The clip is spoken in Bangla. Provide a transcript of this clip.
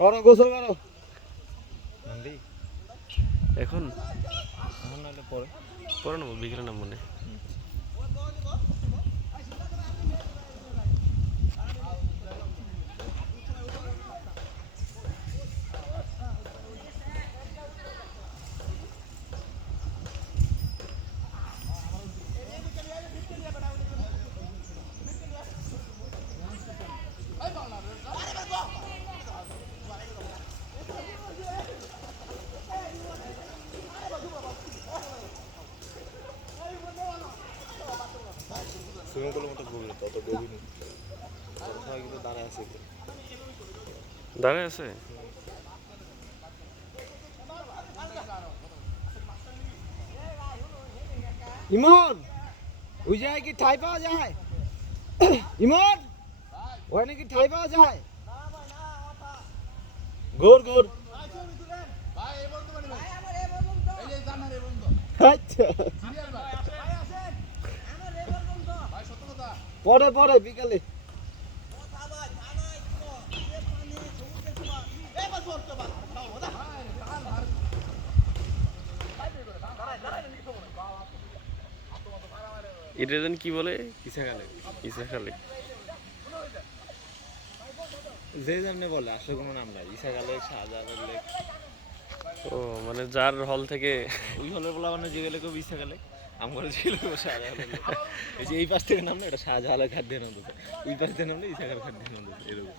করো গোসল করো এখন নাহলে পরে পরে নেবো, বিকেলে নাম মনে। সুইমিং পুলের মতো গভীর, তত গভীর নেই। সবাই কিন্তু দাঁড়ায় আছে। দাঁড়ায় আছে। ইমন, ওই জায়গায় কি ঠাই পাওয়া যায়? ইমন, ওখানে কি ঠাই পাওয়া যায়? ঘোর ঘোর। আচ্ছা, পরে পরে বিকালে। এটা যেন কি বলে? ইসাখালে, ইসাখালে। যে যেমনি বলে, আসলে কোনো নাম নাই। ইসাখালে, শাহজাহানের লেক। ও মানে যার হল থেকে ওই হলের বলা মানে যে গেলে কেউ ইসাখালে, আমার ছিল শাহজাহানের লেক। এই যে এই পাশ থেকে নামলে এটা শাহজাহানের খাদ্য নাম, ওই পাশ থেকে নামলে ইসাখালের খাদ্য নাম, এরকম।